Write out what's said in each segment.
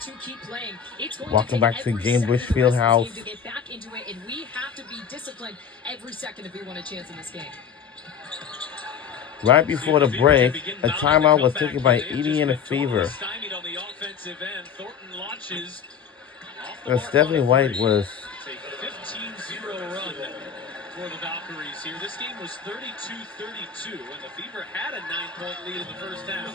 to keep playing. It's going Welcome to take back to every Gamebush second of the rest of Fieldhouse. this game to get back into it, and we have to be disciplined every second if we want a chance in this game. Right before the break, a timeout was taken by Indiana Fever. Stephanie White was... It's a 15-0 run for the Valkyries here. This game was 32-32, and the Fever had a 9-point lead in the first half.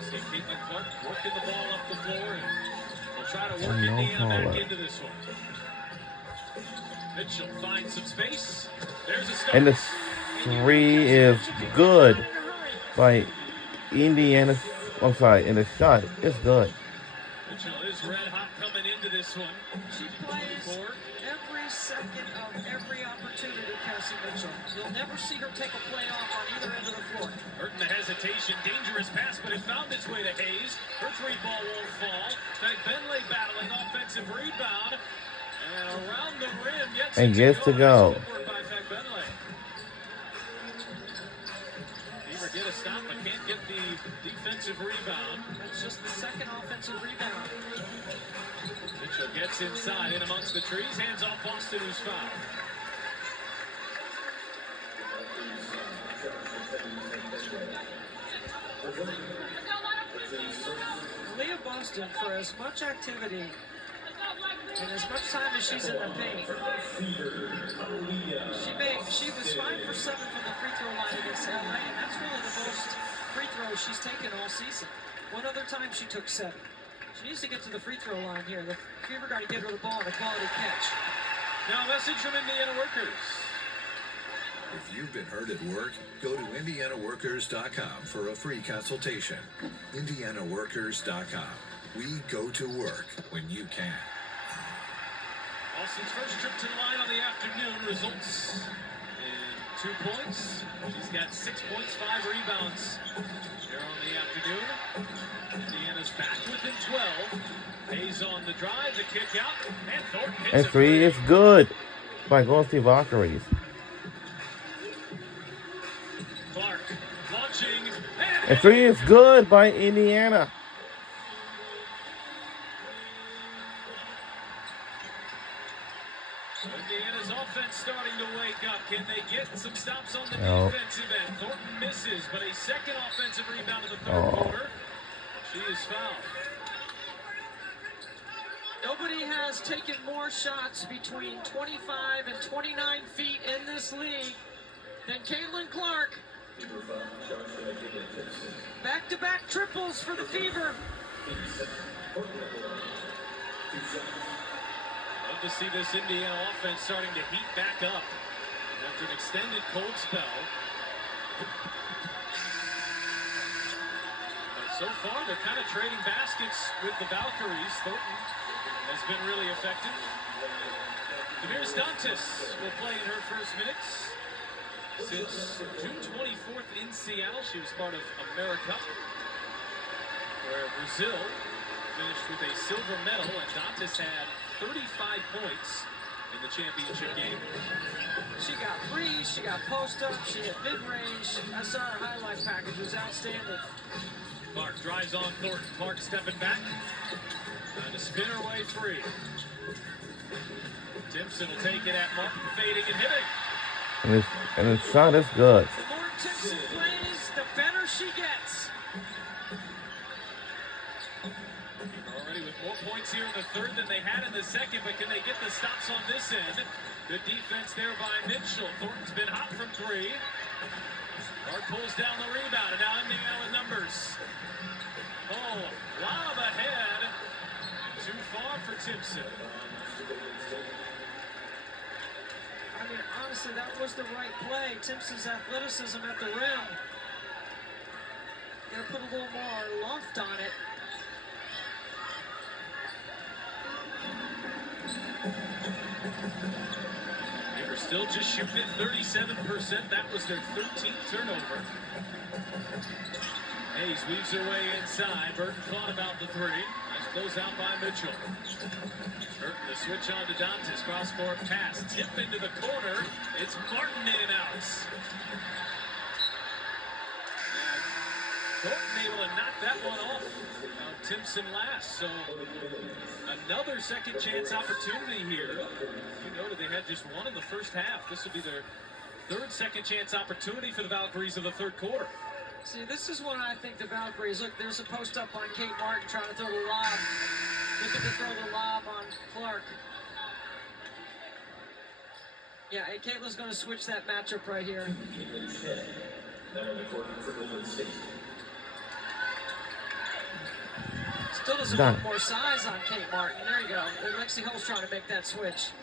See Caitlin Clark working the ball up the floor, and we'll try to work Indiana back into this one. Mitchell finds some space. There's a start. And the three is good by Indiana. I'm sorry, and the shot is good. Mitchell is red hot coming into this one. She plays every second of every opportunity, Cassie Mitchell. You'll never see her take a play off on either end of the floor. Hurting the hesitation, dangerous pass, but it found its way to Hayes. Her three ball won't fall. Benley battling offensive rebound. And around the rim, and gets to go. Fever get a stop, but can't get the defensive rebound. That's just the second offensive rebound. Mitchell gets inside, in amongst the trees, hands off Boston, who's fouled. Leah Boston, for as much activity and as much time as she's in the paint, she was 5 for 7 from the free throw line against LA, and that's really the most free throws she's taken all season. One other time she took 7. She needs to get to the free throw line here. The Fever got to get her the ball and a quality catch. Now a message from Indiana Workers. If you've been hurt at work, go to IndianaWorkers.com for a free consultation. IndianaWorkers.com. We go to work when you can. Austin's first trip to the line on the afternoon results in 2 points. She's got 6 points, 5 rebounds here on the afternoon. Indiana's back within 12. Hayes on the drive, the kick out, and Thornton hits And three is good by Golden State Valkyries. Clark launching, And three is good by Indiana. Indiana's offense starting to wake up. Can they get some stops on the defensive end? Thornton misses, but a second offensive rebound in the third quarter. She is fouled. Nobody has taken more shots between 25 and 29 feet in this league than Caitlin Clark. Back-to-back triples for the Fever. Love to see this Indiana offense starting to heat back up after an extended cold spell. But so far, they're kind of trading baskets with the Valkyries. Thornton has been really effective. Demiris Dantas will play in her first minutes. Since June 24th in Seattle, she was part of AmeriCup, where Brazil finished with a silver medal, and Dantas had 35 points in the championship game. She got threes, she got post-up, she hit mid-range. I saw her highlight package, it was outstanding. Clark drives on Thornton. Clark stepping back. Trying to spin her way free. Timpson will take it at Martin, fading and hitting. And the shot is good. The more Timpson plays, the better she gets. Already with more points here in the third than they had in the second, but can they get the stops on this end? Good defense there by Mitchell. Thornton's been hot from three. Clark pulls down the rebound, and now Indiana with numbers. Oh, lob ahead. Too far for Timpson. I mean, honestly, that was the right play. Timpson's athleticism at the rim. Gotta put a little more loft on it. They were still just shooting at 37%. That was their 13th turnover. Hayes weaves her way inside. Burton thought about the three. Nice close out by Mitchell. Burton the switch on to Dantas. Cross-court pass. Tip into the corner. It's Martin in and out. Thornton able to knock that one off. Timpson last. So another second chance opportunity here. You noted they had just one in the first half. This will be their third second chance opportunity for the Valkyries of the third quarter. See, this is when I think the Valkyries, look, there's a post up on Kate Martin trying to throw the lob. Looking to throw the lob on Clark. Yeah, and Caitlin's going to switch that matchup right here. Still doesn't Done. want more size on Kate Martin. There you go. And Lexi Hull's trying to make that switch.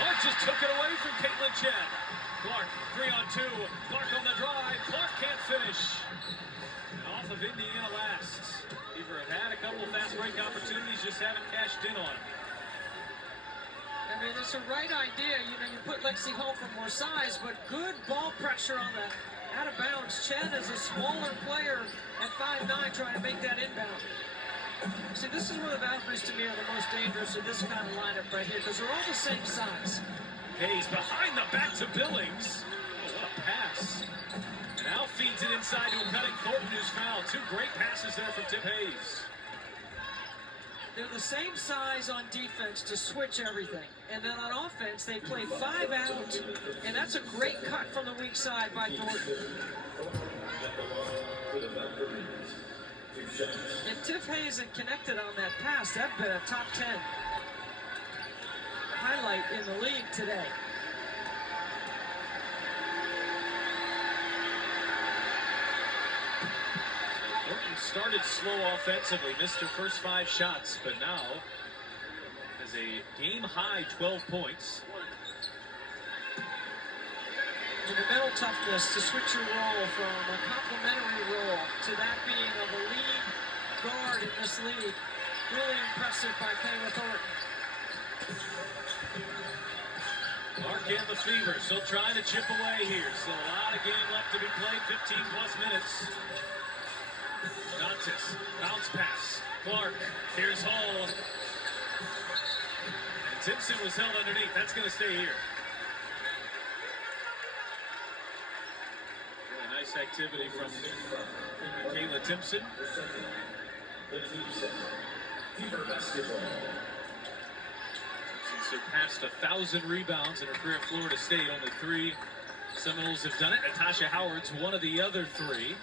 Clark just took it away from Caitlin Chen. Clark, 3-on-2. Clark on the drive. Clark can't finish. And off of Indiana last. Beaver have had a couple of fast break opportunities, just haven't cashed in on them. I mean, it's the right idea. You know, you put Lexi Hull for more size, but good ball pressure on the out of bounds. Chen is a smaller player at 5'9", trying to make that inbound. See, this is where the Valkyries to me are the most dangerous in this kind of lineup right here, because they're all the same size. Hayes behind the back to Billings. Oh, what a pass. And now feeds it inside to a cutting Thornton, who's fouled. Two great passes there from Tip Hayes. They're the same size on defense to switch everything. And then on offense, they play 5 out. And that's a great cut from the weak side by Thornton. If Tiff Hayes had connected on that pass, that'd been a top 10 highlight in the league today. Thornton started slow offensively, missed her first 5 shots, but now has a game-high 12 points. And the mental toughness to switch your role from a complementary role to that being of a lead guard in this league. Really impressive by Kayla Thornton. Clark and the Fever still trying to chip away here. Still a lot of game left to be played, 15-plus minutes. Dantas, bounce pass. Clark, here's Hull. And Timpson was held underneath. That's going to stay here. Really nice activity from Kayla Timpson. She's surpassed 1,000 rebounds in her career at Florida State. Only 3 Seminoles have done it. Natasha Howard's one of the other 3.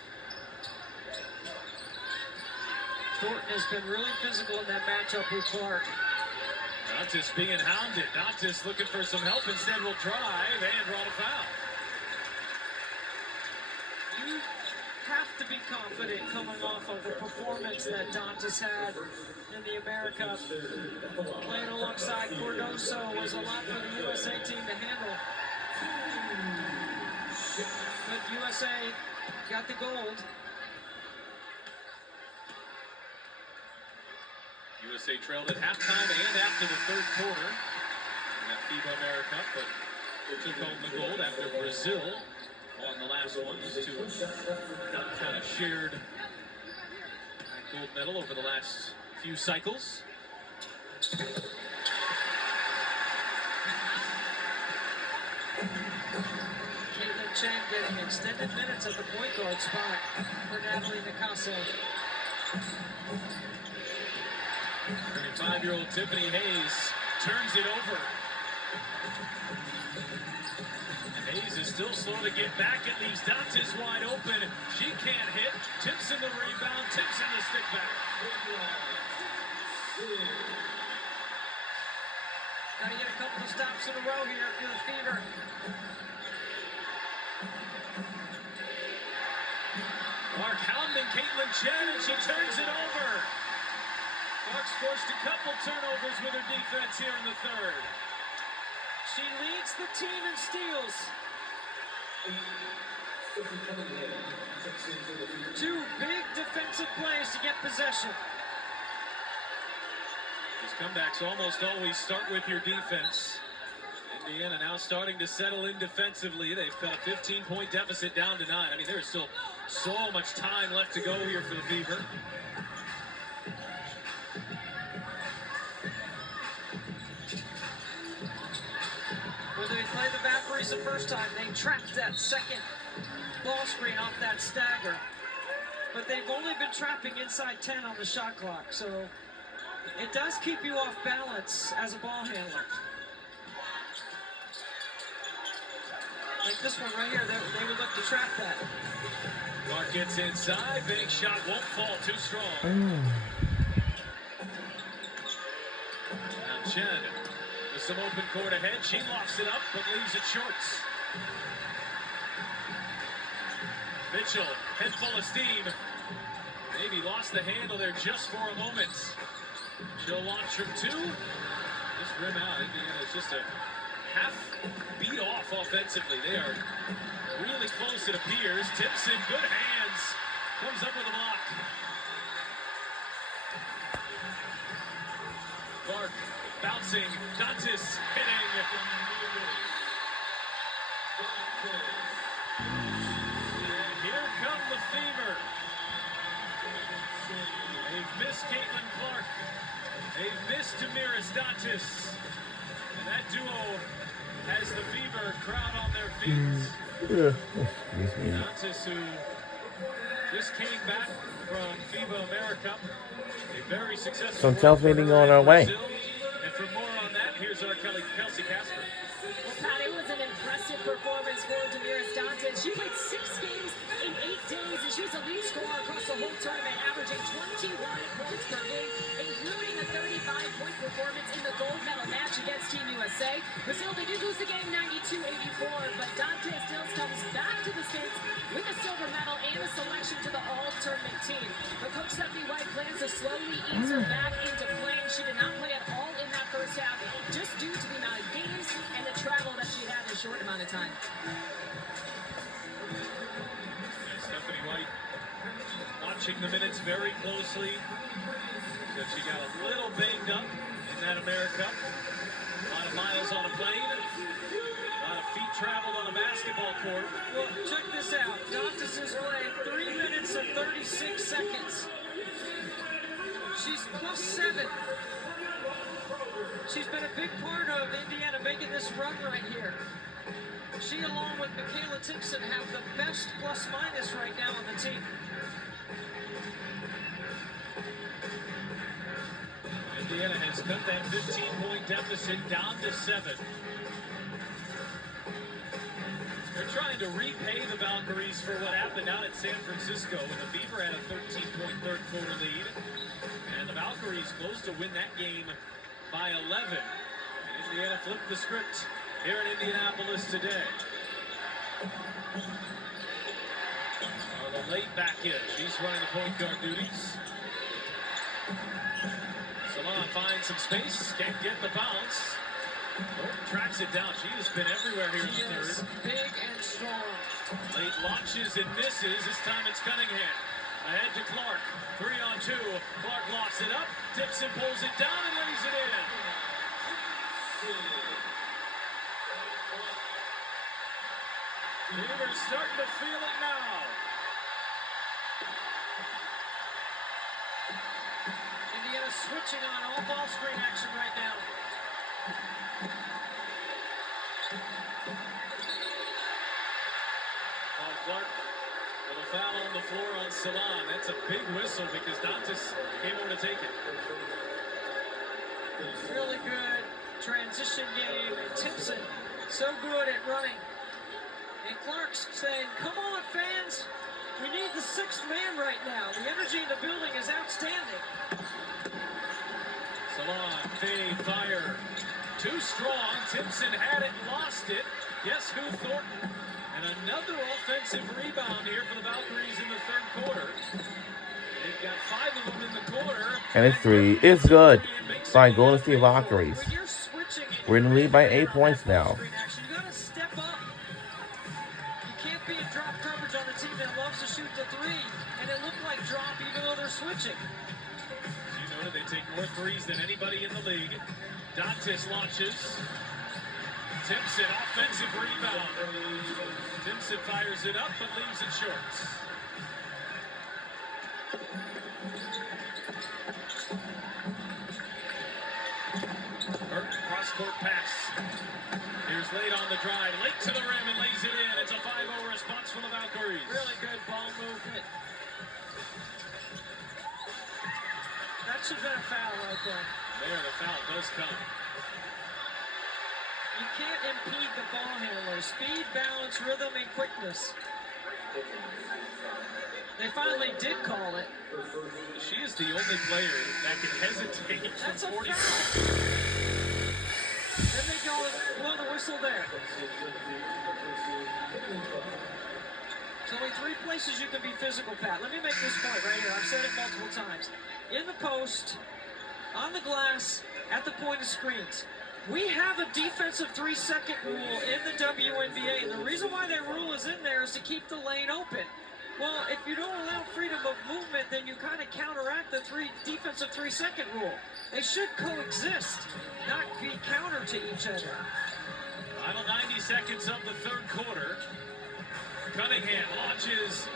Thornton has been really physical in that matchup with Clark. Dantas being hounded. Dantas looking for some help. Instead will drive and draw the foul. You have to be confident coming off of the performance that Dantas had in the America. Playing alongside Cordoso was a lot for the USA team to handle. But USA got the gold. USA trailed at halftime and after the third quarter in that FIBA America, but took home the gold after Brazil won the last one. These two kind of shared that gold medal over the last few cycles. Caitlin Chen getting extended minutes at the point guard spot for Natalie Nicasso. 35-year-old Tiffany Hayes turns it over. And Hayes is still slow to get back. It leaves Dantas wide open. She can't hit. Timpson the rebound. Timpson the stick back. Gotta get a couple of stops in a row here for the Fever. Clark hounding Caitlin Chen, and she turns it over. Clark's forced a couple turnovers with her defense here in the third. She leads the team in steals. 2 big defensive plays to get possession. These comebacks almost always start with your defense. Indiana now starting to settle in defensively. They've cut a 15-point deficit down to 9. I mean, there's still so much time left to go here for the Fever. When they played the Valkyries the first time, they trapped that second ball screen off that stagger. but they've only been trapping inside 10 on the shot clock, so it does keep you off balance as a ball handler. Like this one right here, they would look to trap that. Clark gets inside, big shot won't fall too strong. Now Chen with some open court ahead, she lofts it up but leaves it short. Mitchell, head full of steam. Maybe lost the handle there just for a moment. She'll launch from 2. Just rim out. Indiana is just a half beat off offensively. They are really close, it appears. Timpson, good hands. Comes up with a block. Clark bouncing. Dantas hitting. And here come the Fever. They've missed Caitlin Clark. They've missed Damiris Dantas. And that duo has the Fever crowd on their feet. Dantas, who just came back from FIBA America, a very successful. So tells me to go on our way. And for more on that, here's our Kelsey Casper. Well, Pat, it was an impressive performance for Damiris Dantas. She played 6 games in 8 days, and she was a lead scorer across the whole tournament, averaging 21 points per game, including a 35-point performance in the gold medal match against Team USA. Brazil, they did lose the game 92-84, but Dantas still comes back to the States with a silver medal and a selection to the all-tournament team. But Coach Stephanie White plans to slowly ease her back into playing. She did not play at all in that first half, just due to the amount of games and the travel that she had in a short amount of time. Stephanie White watching the minutes very closely. Said she got a little banged up in that America. A lot of miles on a plane. A lot of feet traveled on a basketball court. Well, check this out. Dantas has played 3 minutes and 36 seconds. She's +7. She's been a big part of Indiana making this run right here. She, along with Michaela Timpson, have the best plus-minus right now on the team. Indiana has cut that 15-point deficit down to 7. They're trying to repay the Valkyries for what happened out at San Francisco when the Fever had a 13-point third quarter lead. And the Valkyries close to win that game by 11. And Indiana flipped the script here in Indianapolis today. Arlo late back in. She's running the point guard duties. Salon finds some space, can't get the bounce. Thornton tracks it down. She has been everywhere here in the third. Big and strong. Late launches and misses. This time it's Cunningham. Ahead to Clark. 3-on-2. Clark lofts it up. Timpson pulls it down and lays it in. Beaver's starting to feel it now. Indiana switching on all ball screen action right now. Clark with a foul on the floor on Salon. That's a big whistle because Dantas came over to take it. Really good transition game, and Timpson so good at running. And Clark's saying, come on, fans. We need the 6th man right now. The energy in the building is outstanding. Salon, fade, fire. Too strong. Timpson had it, lost it. Guess who? Thornton. And another offensive rebound here for the Valkyries in the third quarter. They've got 5 of them in the quarter. And it's 3. It's good. By Golden State Valkyries. When you're switching it, We're in the lead by 8 points now. you got to step up. You can't be in drop coverage on a team that loves to shoot the 3. And it looked like drop even though they're switching. As you noted, they take more threes than anybody in the league. Dantas launches. Timpson, offensive rebound. Timpson fires it up but leaves it short. Burton, cross-court pass. Here's late on the drive, late to the rim and lays it in. It's a 5-0 response from the Valkyries. Really good ball movement. have been a foul right there. There, the foul does come. You can't impede the ball handler. Speed, balance, rhythm, and quickness. They finally did call it. She is the only player that can hesitate from That's a 40. foul. Then they go and blow the whistle there. There's only 3 places you can be physical, Pat. Let me make this point right here. I've said it multiple times. In the post, on the glass, at the point of screens. We have a defensive 3-second rule in the WNBA, and the reason why that rule is in there is to keep the lane open. Well, if you don't allow freedom of movement, then you kind of counteract the defensive 3-second rule. They should coexist, not be counter to each other. Final 90 seconds of the third quarter. Cunningham launches.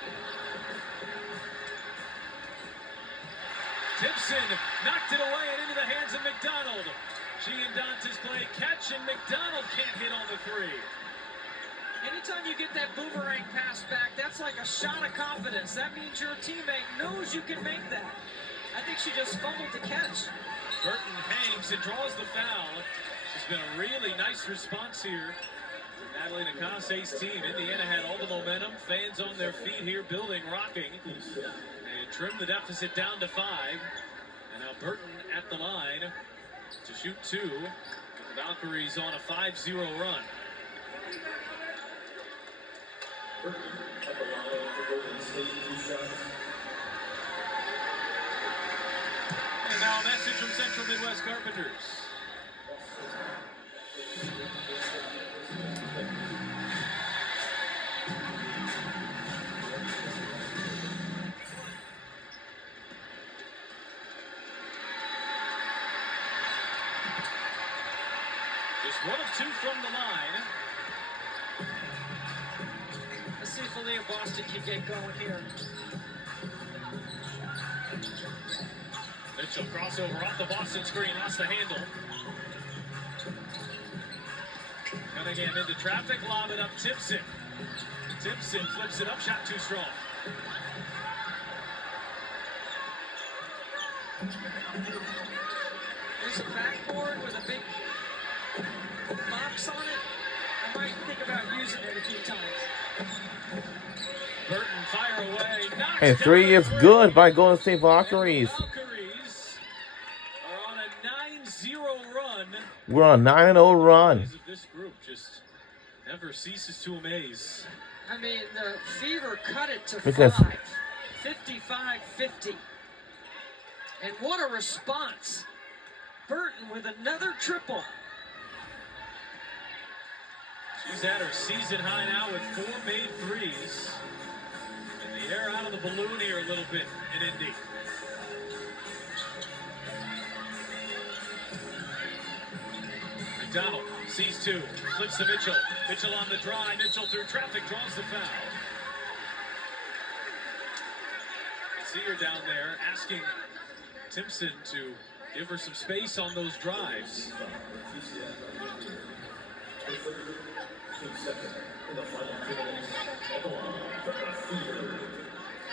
Timpson knocked it away and into the hands of McDonald. She and Dantas play catch, and McDonald can't hit on the 3. Anytime you get that boomerang pass back, that's like a shot of confidence. That means your teammate knows you can make that. I think she just fumbled the catch. Burton hangs and draws the foul. It's been a really nice response here. Natalie Nakase's team. Indiana had all the momentum. Fans on their feet here, building, rocking. They trimmed the deficit down to 5. And now Burton at the line to shoot 2. The Valkyries on a 5-0 run. And now a message from Central Midwest Carpenters. Just 1 of 2 from the line. Let's see if Aaliyah Boston can get going here. Mitchell crossover off the Boston screen, lost the handle. Cunningham into traffic, lob it up Timpson. Timpson flips it up, shot too strong. There's a backboard with a big box on it. I might think about using it a few times. Burton fire away. Knocks And down 3 the is three. good by Golden State And the Valkyries. Valkyries are on a 9-0 run. We're on a 9-0 run. This group just never ceases to amaze. I mean, the Fever cut it to Because- 5. 55-50. And what a response. Burton with another triple. She's at her season high now with 4 made threes. And the air out of the balloon here a little bit in Indy. McDonald sees 2, flips to Mitchell. Mitchell on the drive. Mitchell through traffic, draws the foul. See her down there asking Timpson to give her some space on those drives.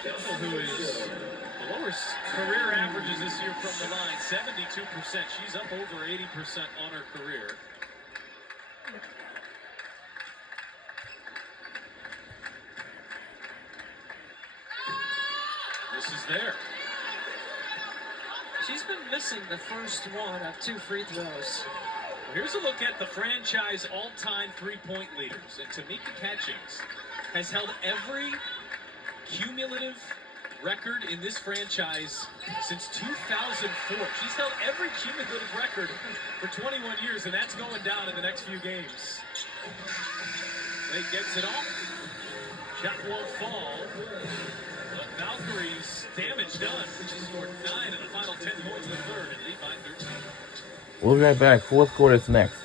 Campbell, who is the lowest career averages this year from the line, 72%. She's up over 80% on her career. This is there. She's been missing the first one of 2 free throws. Here's a look at the franchise all-time three-point leaders. And Tamika Catchings has held every cumulative record in this franchise since 2004. She's held every cumulative record for 21 years, and that's going down in the next few games. Blake gets it off. Shot won't fall. But Valkyries, damage done. She scored 9 in the final 10 points in the third and lead by 13. We'll be right back. 4th quarter is next.